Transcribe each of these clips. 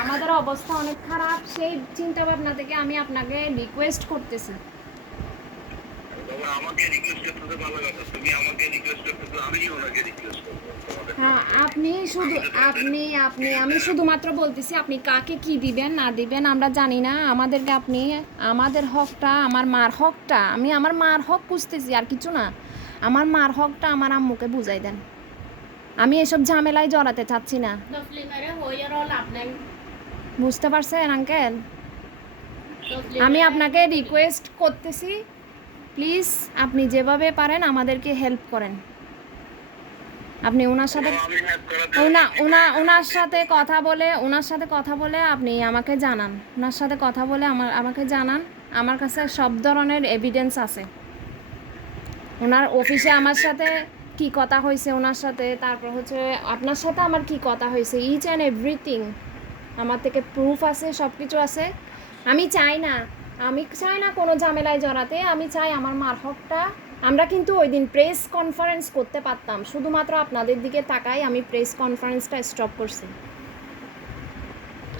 আমাদের অবস্থা অনেক খারাপ, সেই চিন্তা ভাবনা থেকে আমি আপনাকে রিকোয়েস্ট করতেছি। হ্যাঁ, আপনি শুধু আপনি আপনি আমি শুধুমাত্র বলতেছি আপনি কাকে কি দিবেন না দিবেন আমরা জানি না। আমাদেরকে আপনি আমাদের হকটা, আমার মার হকটা, আমি আমার মার হক খুঁজতেছি, আর কিছু না। আমার মার হকটা আমার আম্মুকে বুঝাই দেন। আমি এসব ঝামেলায় জড়াতে চাচ্ছি না। বুঝতে পারছেন আঙ্কেল? আমি আপনাকে রিকোয়েস্ট করতেছি, প্লিজ আপনি যেভাবে পারেন আমাদেরকে হেল্প করেন। আপনি ওনার সাথে ওনার সাথে কথা বলে আপনি আমাকে জানান। ওনার সাথে কথা বলে আমাকে জানান। আমার কাছে সব ধরনের এভিডেন্স আছে। ওনার অফিসে আমার সাথে কি কথা হয়েছে ওনার সাথে, তারপর হচ্ছে আপনার সাথে আমার কি কথা হয়েছে, ইচ অ্যান্ড এভরিথিং আমার থেকে প্রুফ আছে, সব কিছু আছে। আমি চাই না কোনো ঝামেলায় জড়াতে। আমি চাই আমার মার হকটা। আমরা কিন্তু ওই দিন প্রেস কনফারেন্স করতে পারতাম, শুধুমাত্র আপনাদের দিকে তাকাই আমি প্রেস কনফারেন্সটা স্টপ করছি,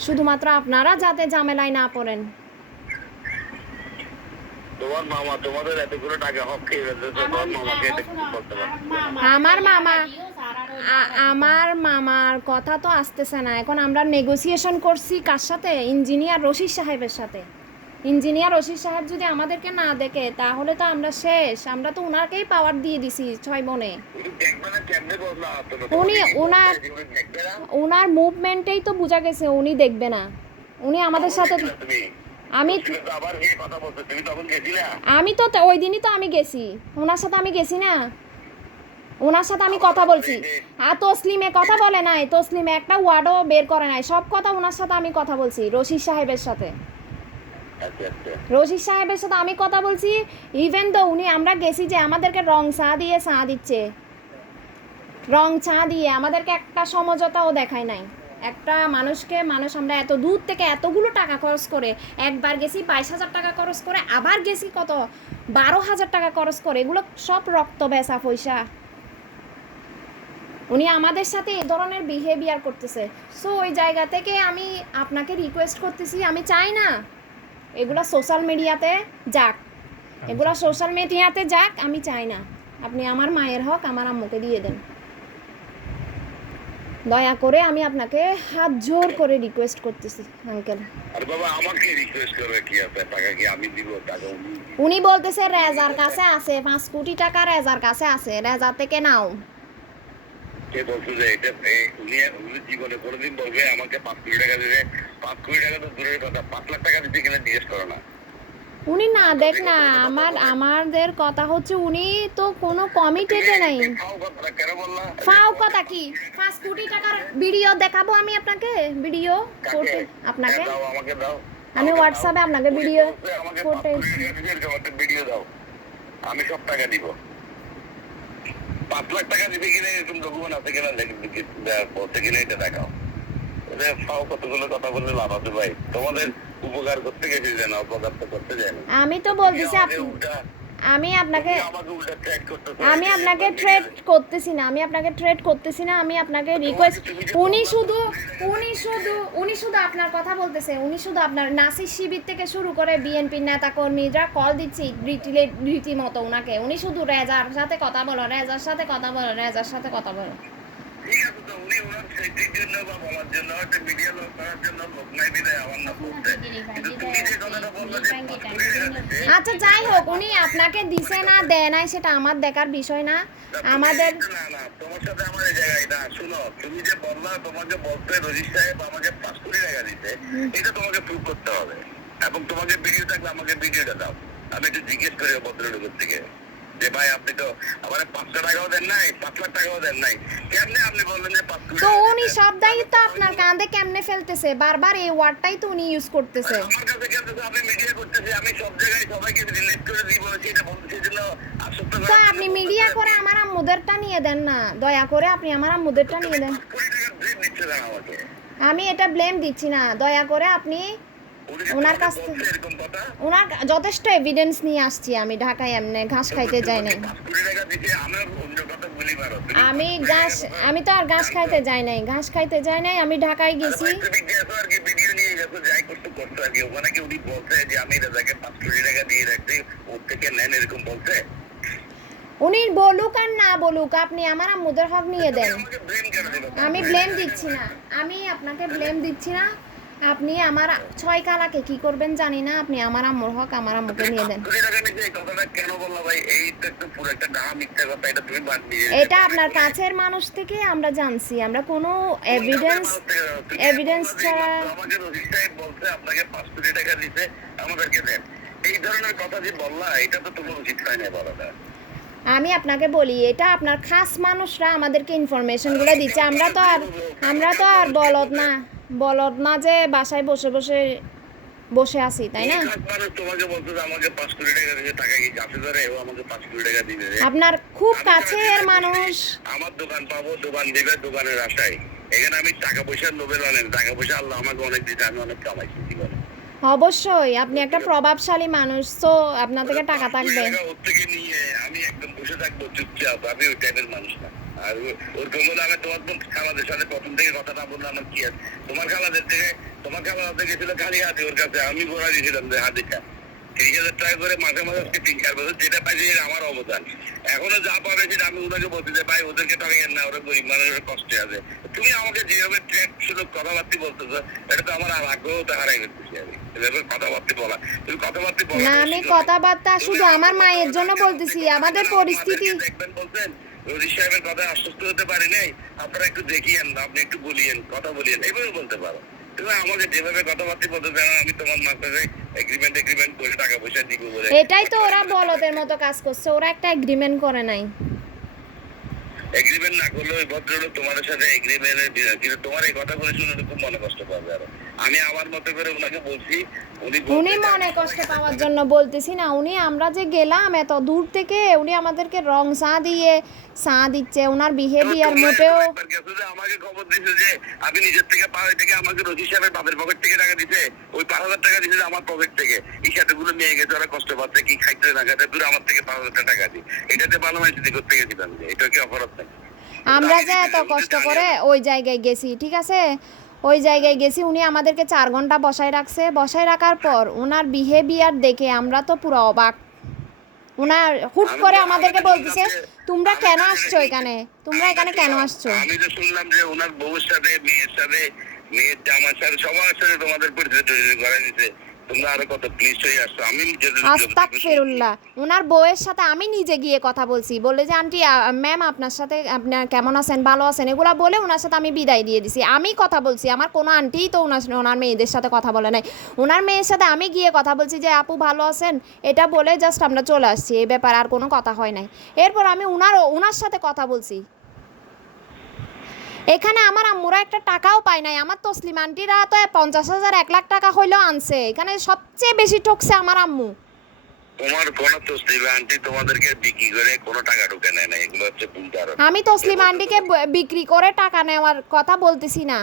শুধুমাত্র আপনারা যাতে ঝামেলায় না পড়েন। তোমার মামা তোমাদের এতগুলো টাকা হক খেয়ে ফেলছে, তোমার মামাকে এটা কি বলতে পারবে? আমার মামার কথা তো আসতেছে না। এখন আমরা নেগোসিয়েশন করছি কার সাথে? ইঞ্জিনিয়ার রশিদ সাহেবের সাথে। ইঞ্জিনিয়ার রশিদ সাহেব যদি আমাদেরকে না দেখে তাহলে তো আমরা শেষ। আমরা তো ওনাকেই পাওয়ার দিয়ে দিছি 6 মনে। উনি ওনার মুভমেন্টেই তো বোঝা গেছে উনি দেখবে না। উনি আমাদের সাথে আমি তো ওই দিনই তো আমি গেছি ওনার সাথে, আমি গেছি না ওনার সাথে আমি কথা বলছি। আর তসলিমে কথা বলে নাই, তসলিমে একটা ওয়ার্ডও বের করে নাই, সব কথা ওনার সাথে আমি কথা বলছি। রশিদ সাহেবের সাথে আমি কথা বলছি। ইভেন তো উনি আমরা গেছি যে আমাদেরকে রং চা দিচ্ছে, রং চা দিয়ে আমাদেরকে একটা সমঝোতাও দেখায় নাই। একটা মানুষ আমরা এত দূর থেকে এতগুলো টাকা খরচ করে, একবার গেছি 22,000 টাকা খরচ করে, আবার গেছি কত 12,000 টাকা খরচ করে, এগুলো সব রক্ত বেচা পয়সা। উনি আমাদের সাথে এই ধরনের বিহেভিয়ার করতেছে। সো ওই জায়গা থেকে আমি আপনাকে রিকোয়েস্ট করতেছি, আমি চাই না এগুলো সোশ্যাল মিডিয়াতে যাক, আমি চাই না। আপনি আমার মায়ের হক আমার আম্মুকে দিয়ে দেন দয়া করে। আমি আপনাকে হাত জোর করে রিকোয়েস্ট করতেছি আঙ্কেল। আরে বাবা, আমাকে রিকোয়েস্ট করবে কি আছে? টাকা কি আমি দিব? টাকা উনি বলতেছে রেজার কাছে আছে 5 কোটি টাকা, রেজার কাছে আছে, রেজার থেকে নাও। কে বলছে যে এটা উনি জীবনে কোনোদিন বলবে আমাকে 5 কোটি টাকা দিবে? 5 কোটি টাকা তো দূরের কথা, 5 লাখ টাকা দিতে গেলে জিজ্ঞেস করো না। উনি না দেখ না, আমাদের কথা হচ্ছে উনি তো কোনো কমিটিতে নাই। ফাও কথা কি? 5 কোটি টাকার ভিডিও দেখাবো আমি আপনাকে, ভিডিও ফুটেজ আপনাকে আমাকে দাও, আমি হোয়াটসঅ্যাপে আপনাকে ভিডিও ফুটেজ ভিডিও দাও, আমি সব টাকা দিব। 5 লাখ টাকা দিবে কিনা এরকম ডকুমেন্ট আছে কিনা বলতে কিনা এটা দেখাও। ফাও কতগুলো কথা বললে লাভ আছে ভাই? তোমাদের উপকার করতে গেছি যেন অপকার তো করতে যায় না। আমি তো বলতেছি আমি আপনাকে ট্রেড করতেছি না, আমি আপনাকে রিকোয়েস্ট। উনি শুধু আপনার কথা বলতেছে, উনি শুধু আপনার নাসির শিবির থেকে শুরু করে বিএনপির নেতা কর্মীরা কল দিচ্ছি রীতিমতো উনাকে। উনি শুধু রেজার সাথে কথা বলো। আচ্ছা যাই হোক, উনি আপনাকে দিছে না দেয় নাই সেটা আমার দেখার বিষয় না। আমাদের তোমার সাথে আমার এই জায়গায় না। শুনো, তুমি যে বললা তোমাকে বলতে রশিদ সাহেব আমাকে 5 কোটি টাকা দিতে, এটা তোমাকে প্রুভ করতে হবে। এবং তোমাকে ভিডিও থাকলে আমাকে ভিডিওটা দাও, আমি একটু জিজ্ঞেস করি ভদ্রলোকের থেকে যে ভাই আপনি তো আমার 500 টাকাও দেন নাই, 5 লাখ টাকাও দেন নাই, কেমনে আপনি বললেন যে 5 কোটি? তো উনি সব দায়িত্ব আপনার কাঁধে কেমনে ফেলতেছে? বারবার এই ওয়ার্ডটাই তো উনি ইউজ করতেছে। আমার কাছে কেমনে? আমি মিডিয়া করতেছি, আমি সব জায়গায় সবাইকে রিলেট করে দিব, সেটা বলতেছি জন্য আশ্বস্ত তো আপনি মিডিয়া করে আমার আম্মুদেরটা নিয়ে দেন না, দয়া করে আপনি আমার আম্মুদেরটা নিয়ে দেন। কোটি টাকা ব্রেক দিচ্ছে না আমাকে। আমি এটা ব্লেম দিচ্ছি না, দয়া করে আপনি উনি কি ওনার তোমাকে কাছ বলছে থেকে এরকম কথা? ওনার যথেষ্ট এভিডেন্স নিয়ে আসছি আমি ঢাকায় এমনি ঘাস খাইতে যাই নাই। 5 কোটি টাকা দিতে আমার অন্য কথা বলি মারো। তুমি আমি 5 কোটি ঘাস টাকার কথা আমি তো আর ঘাস জানতো? খাইতে যাই নাই, ঘাস খাইতে যাই নাই, আমি ঢাকায় আরে গেছি। ভাই তুমি গেছো আর কি ভিডিও নিয়ে গেছো, যাই করছো করছো আর কি। ওখানে কি উনি বলছে যে আমি রাজাকে 5 কোটি টাকা দিয়ে রাখছি, ওর থেকে নেন, এরকম বলছে? উনি বলুক আর না বলুক, আপনি আমার আম্মুদের হক নিয়ে তুমি দেন। আমাকে ব্লেম কেন দিবে? আমি ব্লেম দিচ্ছি না, আমি আপনাকে ব্লেম দিচ্ছি না। আপনি আমার 6 কালাকে কি করবেন জানি না, আপনি আমার আম্মুর হক আমার আম্মুকে তুমি নিয়ে 5 দেন। কোটি টাকা নিতে এই কথাটা কেন বললা ভাই? এইটা একটু পুরো একটা ডাহা মিথ্যা কথা, এটা তুমি বাদ দিয়ে এটা আপনার কাছের মানুষ থেকে আমরা জানছি, আমরা কোনো এভিডেন্স ছাড়া। আমাকে রশিদ সাহেব বলছে আপনাকে 5 কোটি টাকা দিতে, আমাদেরকে দেন। এই ধরনের কথা যে বললা, এটা তো তোমার উচিত হয় না বলাটা। আমি আপনাকে বলি, এটা আপনার খাস মানুষরা আমাদেরকে ইনফরমেশনগুলো দিচ্ছে। আমরা তো আর বলদ না যে বাসায় বসে বসে বসে আছি, তাই না? এই খাস মানুষ তোমাকে বলছে যে আমাকে 5 কোটি টাকা দিতে, টাকা কি গাছে ধরে ও আমাকে 5 কোটি টাকা দিবে রে? আপনার খুব আমি কাছের সারাদিন মানুষ। আমার দোকান পাবো, দোকান দিবে, দোকানের আশায়। এখানে আমি টাকা পয়সার লোভে নয়, টাকা পয়সা আল্লাহ আমাকে অনেক দিতে, আমি অনেক কামাইছি জীবনে। অবশ্যই আপনি একটা প্রভাবশালী মানুষ, তো আপনার থেকে টাকা 5 কোটি থাকবে। টাকা ওর থেকে নিয়ে আমি একদম বসে থাকবো চুপচাপ, আমি ওই টাইপের মানুষ না। আর ওর কমলে আমি তোমার তো খালাদের সাথে প্রথম থেকে কথা না বললে আমার কি আছে? তোমার খালাদের থেকে, তোমার খালাদের গেছিল খালি হাতে ওর কাছে, আমি ঘোরা দিয়েছিলাম যে হাতে চা 30,000 টাকা করে মাসে মাসে আজকে 3-4 বছর যেটা পাইছি এটা আমার অবদান। এখনো যা পাবে সেটা আমি ওনাকে বলতে যে ভাই ওদেরকে টাকাইয়েন না, ওরা গরিব মানুষের কষ্টে আছে। তুমি আমাকে যেভাবে ট্রেড শুধু কথাবার্তা বলতেছো, এটা তো আমার আর আগ্রহটা হারাই ফেলতেছি আমি। এভাবে কথাবার্তা বলা, তুমি কথাবার্তা বলা না, আমি কথাবার্তা শুধু আমার মায়ের জন্য বলতেছি, আমাদের পরিস্থিতি। দেখবেন বলছেন রশিদ সাহেবের কথা আশ্বস্ত হতে পারি নাই, আপনারা একটু দেখিয়েন, আপনি একটু বলিয়েন, কথা বলিয়েন, এইভাবে বলতে পারো। তুমি আমাকে যেভাবে কথাবার্তা বলতে চান, আমি তোমার মাস্টারে এগ্রিমেন্ট করে টাকা পয়সা দিব বলে। এটাই তো ওরা বলদের মতো কাজ করছে, ওরা একটা এগ্রিমেন্ট করে নাই। এগ্রিমেন্ট না করলে ওই ভদ্রলোক তোমার সাথে এগ্রিমেন্টের কিন্তু তোমার এই কথাগুলো শুনে খুব মনে কষ্ট পাবে। আর আমি আমার মতো করে ওনাকে বলছি, উনি মনে কষ্ট পাওয়ার জন্য বলতেছি না, উনি আমরা যে গেলাম এত দূর থেকে, উনি আমাদেরকে রং চা দিয়ে চা দিচ্ছে, ওনার বিহেভিয়ার মোটেও। আমাকে খবর দিছে যে আমি নিজের থেকে পাওয়া থেকে আমাকে রশিদ সাহেবের বাপের পকেট থেকে টাকা দিছে, ওই 5,000 টাকা দিছে আমার পকেট থেকে। এই সাথেগুলো নিয়ে গেছে, ওরা কষ্ট পাচ্ছে, কি খাইতে না খাইতে দূরে আমার থেকে 5,000 টাকা দিই। এটাতে ভালো মানুষ দিক থেকে গেছিলাম, এটা কি অপরাধ নাকি? আমরা যে এত কষ্ট করে ওই জায়গায় গেছি, ঠিক আছে, ওই জায়গায় গেছি, উনি আমাদেরকে 4 ঘন্টা বসায় রাখছে। বসায় রাখার পর ওনার বিহেভিয়ার দেখে আমরা তো পুরো অবাক। ওনার হুট করে আমাদেরকে বলতেছে তোমরা কেন আসছো এখানে, তোমরা এখানে কেন আসছো? আমি তো শুনলাম যে ওনার বউর সাথে, মেয়ের সাথে, মেয়ের জামার সাথে, সবার সাথে তোমাদের পরিচয় করাই দিছে। তোমরা আরো কত প্লিজ হয়ে আসছো। আমি আস্তাগফিরুল্লাহ, ওনার বউয়ের সাথে আমি নিজে গিয়ে কথা বলছি, বলে যে আন্টি ম্যাম আপনার সাথে, আপনার কেমন আছেন, ভালো আছেন, এগুলো বলে ওনার সাথে আমি বিদায় দিয়ে দিছি। আমি কথা বলছি, আমার কোনো আন্টি তো ওনার মেয়েদের সাথে কথা বলে নাই। ওনার মেয়ের সাথে আমি গিয়ে কথা বলছি যে আপু ভালো আছেন, এটা বলে জাস্ট আমরা চলে আসছি, এই ব্যাপার আর কোনো কথা হয় নাই। এরপর আমি ওনার সাথে কথা বলছি। এখানে আমার আম্মুরা একটা টাকাও পায় নাই, আমার তসলিম আন্টিরা তো 50,000 1 লাখ টাকা হইলেও আনছে। এখানে সবচেয়ে বেশি ঠকছে আমার আম্মু। তোমার কোন তসলিম আন্টি তোমাদেরকে বিক্রি করে কোনো টাকা ঢুকে নেয় না, এগুলো হচ্ছে ভুল ধারণা। আমি তসলিম আন্টিকে বিক্রি করে টাকা নেওয়ার কথা বলতেছি না,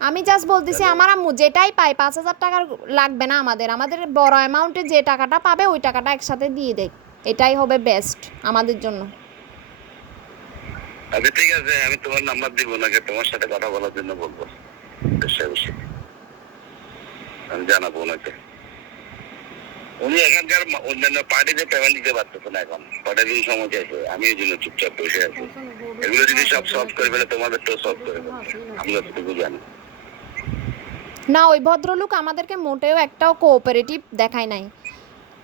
আমি জাস্ট বলতেছি আমার আম্মু যেটাই পায় 5,000 টাকা লাগবে না, আমাদের বড় অ্যামাউন্টে যে টাকাটা পাবে ওই টাকাটা একসাথে দিয়ে দেয়, এটাই হবে বেস্ট আমাদের জন্য। আচ্ছা ঠিক আছে, আমি তোমার নাম্বার দিব নাকি, তোমার সাথে কথা বলার জন্য বলবো, আমি জানাবো ওনাকে। উনি এখানকার অন্যান্য পার্টিতে পেমেন্ট দিতে পারতেছে না, এখন কটা দিন সময় চাইছে, আমি এই জন্য চুপচাপ বসে আছি। এগুলো যদি সব সলভ করে ফেলে তোমাদের তো সলভ করে ফেলবে, আমি যতটুকু জানি। না, ওই ভদ্রলোক আমাদেরকে মোটেও একটাও কোঅপারেটিভ দেখায় নাই,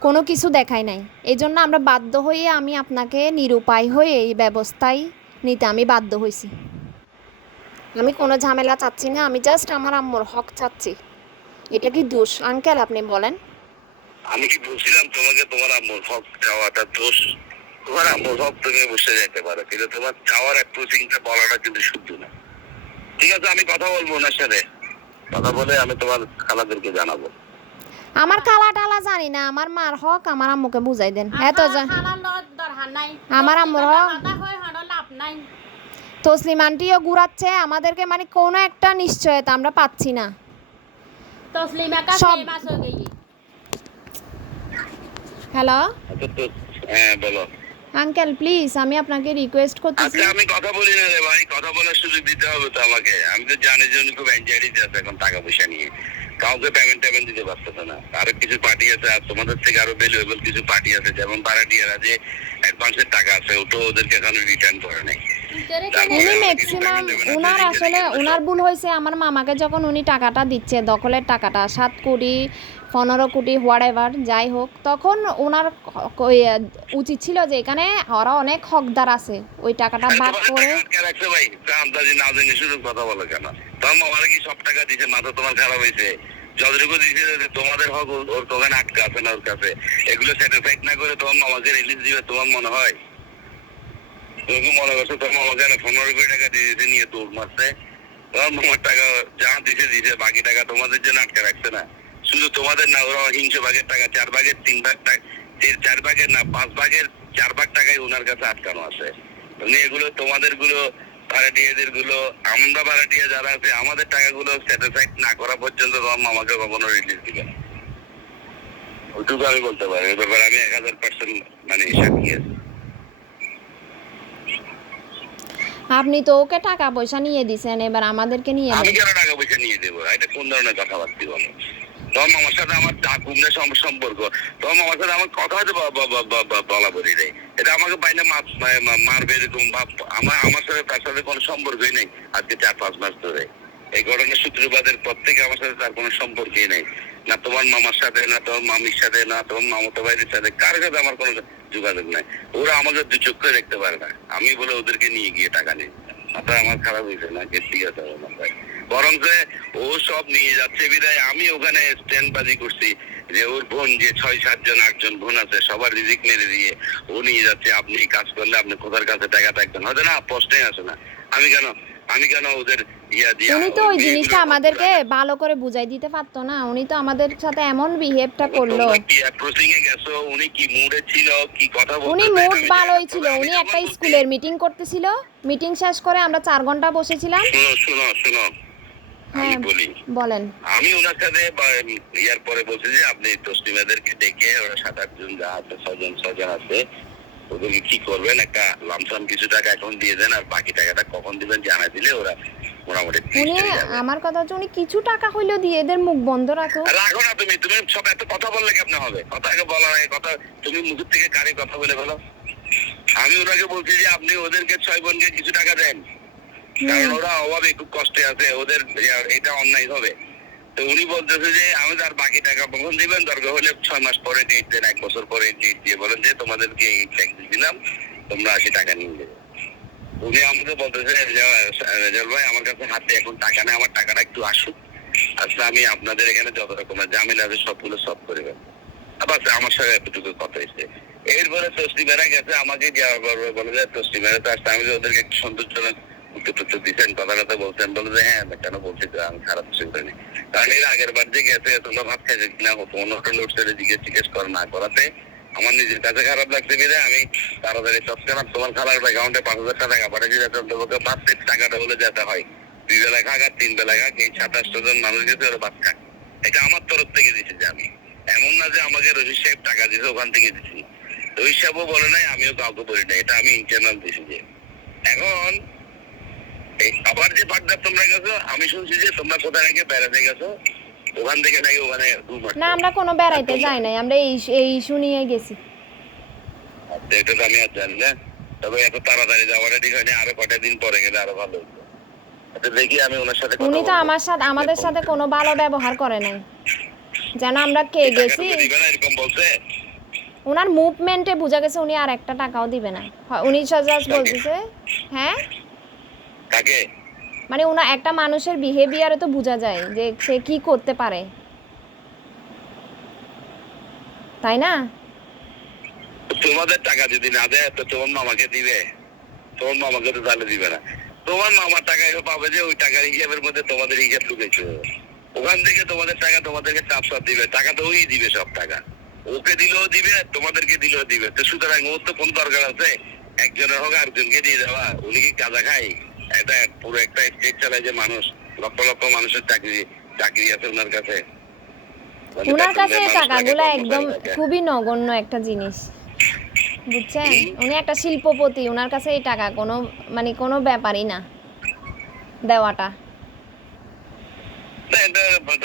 কোনো কিছু দেখায় নাই। এই জন্য আমরা বাধ্য হয়ে, আমি আপনাকে নিরুপায় হয়ে এই ব্যবস্থায় নিতে আমি বাধ্য হয়েছি। আমি কোনো ঝামেলা চাচ্ছি না, আমি জাস্ট আমার আম্মুর হক চাচ্ছি। এটা কি দোষ আঙ্কেল আপনি বলেন? আমি কি বলছিলাম তোমাকে তোমার আম্মুর হক চাওয়াটা দোষ? তোমার আম্মুর হক তুমি বসে যেতে পারো, কিন্তু তোমার চাওয়ার অ্যাপ্রোচিংটা বলাটা কিন্তু শুদ্ধ না। ঠিক আছে, আমি কথা বলবো ওনার সাথে, কথা বলে আমি তোমার খালাদেরকে জানাবো। আমার খালা টালা জানি না, আমার মার হক আমার আম্মুকে বুঝাই দেন। এত আমার আম্মুর হক। তসলিম আন্টিও ঘুরাচ্ছে আমাদেরকে, মানে কোনো একটা নিশ্চয়তা আমরা পাচ্ছি না। तस्लीमा का सब- फेमस हो गई है। হ্যালো আচ্ছা তো হ্যাঁ বলো। আঙ্কেল প্লিজ আমি আপনাকে রিকোয়েস্ট করতেছি আচ্ছা আমি কথা বলি না রে ভাই, কথা বলার সুযোগ দিতে হবে তো আমাকে। আমি তো জানি যে উনি খুব অ্যাংজাইটিতে আছে এখন টাকা পয়সা নিয়ে, কাউকে পেমেন্ট দিতে পারতেছে না। আরো কিছু পার্টি আছে, আর তোমাদের থেকে আরো ভ্যালুয়েবল কিছু পার্টি আছে, যেমন ভাড়াটিয়ারা যে অ্যাডভান্সের টাকা আছে ওটা ওদেরকে এখনো রিটার্ন করে নাই। উনি ম্যাক্সিমাম উনার আসলে উনার ভুল হয়েছে আমার মামাকে যখন উনি টাকাটা দিচ্ছে দখলের টাকাটা 7 কোটি 15 কোটি হোয়াটএভার যাই হোক, তখন ওনার উচিত ছিল যে এখানে ওরা অনেক হকদার আছে ওই টাকাটা ভাগ করে। রাখছে ভাই আন্দাজি না জেনে শুধু কথা বলে কেন? তোমার মামারা কি সব টাকা দিছে? মাথা তোমার খারাপ হয়েছে? যতটুকু দিছে তোমাদের হক ওর দোকানে আটকা আছে না ওর কাছে, এগুলো স্যাটিসফাইড না করে তোমার মামাকে রিলিজ দিবে তোমার মনে হয়? তুমি কি মনে করছো তোমার মামাকে 15 কোটি টাকা দিয়েছে নিয়ে তোর মারছে? তোমার মামার টাকা যা দিছে বাকি টাকা তোমাদের জন্য আটকে রাখছে না। শুধু তোমাদের না, ওরা হিংস ভাগের টাকা 4 ভাগের 3 ভাগ টাকা, 4 ভাগের না 5 ভাগের 4 ভাগ টাকাই ওনার কাছে আটকানো আছে। উনি এগুলো তোমাদের গুলো ভাড়াটিয়াদের গুলো, আমরা ভাড়াটিয়া যারা আছে আমাদের টাকাগুলো স্যাটিসফাইড না করা পর্যন্ত তোমার মামাকে কখনো রিলিজ দিবে না। ওইটুকু আমি বলতে পারি। এই ব্যাপারে আমি 1000% মানে সাক্ষী আছি। আপনি তো ওকে টাকা পয়সা নিয়ে দিছেন, এবার আমাদেরকে নিয়ে আমি নেন। কেন টাকা পয়সা নিয়ে দেবো? এটা কোন ধরনের কথাবার্তা বলো? তোমার মামার সাথে আমার ডাকুমনে সম্পর্ক, তোমার মামার সাথে আমার কথা হয়তো বলা বলি নেই, এটা আমাকে বাইরে মারবে এরকম ভাব। আমার সাথে তার সাথে কোনো সম্পর্কই নেই আজকে 4-5 মাস ধরে। এই ঘটনার সূত্রপাতের পর থেকে আমার সাথে তার কোনো সম্পর্কই নেই, না তোমার মামার সাথে, না তোমার মামির সাথে, না তোমার মামাতো ভাইদের সাথে, কারোর সাথে আমার কোনো যোগাযোগ নাই। ওরা আমাকে দু চক্ষে দেখতে পারে না, আমি বলে ওদেরকে নিয়ে গিয়ে টাকা নিই। মাথা আমার খারাপ হয়েছে না? ঠিক আছে মাথায়, বরং ও সব নিয়ে যাচ্ছে বিদায় আমি ওখানে স্ট্যান্ডবাজি করছি যে ওর বোন যে 6-7 জন 8 জন বোন আছে সবার রিজিক মেরে দিয়ে ও নিয়ে যাচ্ছে। আপনি কাজ করলে আপনি কোথার কাছে টাকা থাকবেন হয়তো না, প্রশ্নই আসে না। আমি কেন ওদের ইয়া দিয়ে উনি তো ওই জিনিসটা আমাদেরকে ভালো করে বুঝাই দিতে পারতো না, উনি তো আমাদের সাথে এমন বিহেভটা করলো। কি অ্যাপ্রোচিং এ গেছো? উনি কি মুডে ছিল? কি কথা বলতে? উনি মুড ভালোই ছিল, উনি একটা স্কুলের মিটিং করতেছিল, মিটিং শেষ করে আমরা 4 ঘন্টা বসেছিলাম। শুনো আমি হ্যাঁ বলি, বলেন। আমি ওনার সাথে ইয়ার পরে বলছি যে আপনি তসলিমাদেরকে ডেকে ওরা 7-8 জন যা আছে 6 জন আছে ওদেরকে কি করবেন, একটা লামসাম কিছু টাকা এখন দিয়ে দেন, আর বাকি টাকাটা কখন দিবেন জানা দিলে ওরা মোটামুটি উনি আমার কথা হচ্ছে উনি কিছু টাকা হইলেও দিয়ে এদের মুখ বন্ধ রাখো। রাখো না। তুমি সব এত কথা বললে কেমন হবে? কথাকে বলা হয় কথা, তুমি মুখের থেকে কারে কথা বলে বলো? আমি ওনাকে বলছি যে আপনি ওদেরকে 6 বোনকে কিছু টাকা দেন, কারণ ওরা অভাবে খুব কষ্টে আছে, ওদের এটা অন্যায় হবে। তো উনি বলতেছে যে আমি তার বাকি টাকা কখন দিবেন, দরকার হলে 6 মাস পরে ডেট দেন, 1 বছর পরে ডেট দিয়ে বলেন যে তোমাদেরকে এই ট্যাক্স দিলাম, তোমরা 80 টাকা নিয়ে দেবে। উনি আমাকে বলতেছে রেজাল ভাই আমার কাছে হাতে এখন টাকা নেই, আমার টাকাটা একটু আসুক, আসলে আমি আপনাদের এখানে যত রকমের ঝামেলা আছে সবগুলো সলভ করে দেবো। আবার আমার সাথে এতটুকু কথা হয়েছে। এরপরে তসলিমারা গেছে আমাকে বলে যে তসলিমারা তো আসতে, আমি যে ওদেরকে একটু সন্তোষজনক উত্তর দিচ্ছেন, কথা বলছেন, বলে যে হ্যাঁ কেন বলছি তো আমি খারাপ কিছু করিনি। কারণ এর আগের বার যে গেছে তোমরা ভাত খাইছে কিনা অন্যটা লোড সেটা জিজ্ঞেস করা না করাতে আমার নিজের কাছে খারাপ লাগছে বিধে আমি তাড়াতাড়ি তৎক্ষণাৎ তোমার খালার অ্যাকাউন্টে 5,000 টাকা পাঠিয়ে যাতে তোমাকে ভাত টাকাটা বলে যেতে হয় 2 বেলা খাক আর 3 বেলা খাক, এই 27 জন মানুষ গেছে ওরা ভাত খাক। এটা আমার তরফ থেকে দিচ্ছে যে আমি, এমন না যে আমাকে রশিদ সাহেব টাকা দিয়েছে ওখান থেকে দিচ্ছি। রশিদ সাহেবও বলে নাই, আমিও কাউকে বলি নাই, এটা আমি ইন্টারনাল দিছি। যে এখন আবার যে পাকদার তোমরা গেছো, আমি শুনছি যে তোমরা কোথায় নাকি বেড়াতে গেছো, ওখান থেকে নাকি ওখানে না আমরা কোনো বেড়াইতে যাই নাই, আমরা এই ইস্যু নিয়ে গেছি। এটা তো আমি আর জানি না, তবে এত তাড়াতাড়ি যাওয়াটা ঠিক হয়নি, আরো কটা দিন পরে গেলে আরো ভালো হতো। এটা দেখি আমি ওনার সাথে উনি তো আমাদের সাথে কোনো ভালো ব্যবহার করে নাই, যেন আমরা কে গেছি এরকম বলছে। ওনার মুভমেন্টে বোঝা গেছে উনি আর একটা টাকাও দিবে না। উনি জাস্ট বলতেছে হ্যাঁ, তাকে মানে ওনার একটা মানুষের বিহেভিয়ারে তো বোঝা যায় যে সে কি করতে পারে, তাই না? তোমাদের টাকা যদি না দেয় তো তোমার মামাকে দিবে? তোমার মামাকে তো তাহলে দিবে না। তোমার মামার টাকা পাবে যে ওই টাকার হিসাবের মধ্যে তোমাদের হিসাব ঢুকেছে, ওখান থেকে তোমাদের টাকা তোমাদেরকে চাপ দিবে, টাকা তো ওই দিবে সব টাকা, ওকে দিলেও দিবে তোমাদেরকে দিলেও দিবে। তো সুতরাং ওর তো কোন দরকার আছে একজনের হোক আরেকজনকে দিয়ে দেওয়া? উনি কি কাজা খায়? এটা পুরো একটা স্টেট চালায় যে মানুষ, লক্ষ লক্ষ মানুষের চাকরি আছে ওনার কাছে। মানে ওনার বেতন কাছে দেয় এই মানুষ টাকাগুলো লাগে, একদম কর্মচারী লাগে। খুবই নগণ্য একটা জিনিস, বুঝছেন? উনি একটা শিল্পপতি, ওনার কাছে এই টাকা কোনো মানে কোনো ব্যাপারই না দেওয়াটা। না, এটা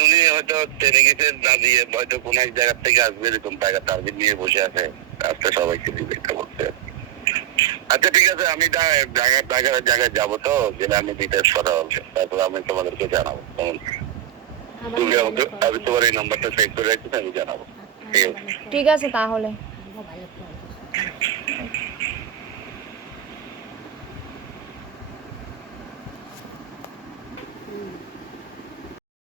উনি হয়তো ট্রেনে গেছে না দিয়ে হয়তো কোন এক জায়গা থেকে আসবে এরকম টাকা টার্গেট নিয়ে বসে আছে, আজকে সবাইকে দিবে এটা বলতে। আচ্ছা ঠিক আছে, আমি জায়গায় যাবো, তো গেলে আমি ডিটেলস কথা বলবো, তারপর আমি তোমাদেরকে জানাবো। তুমি আমাকে, আমি তোমার এই নাম্বারটা সেভ করে রাখছি, আমি জানাবো। ঠিক আছে। ঠিক আছে তাহলে।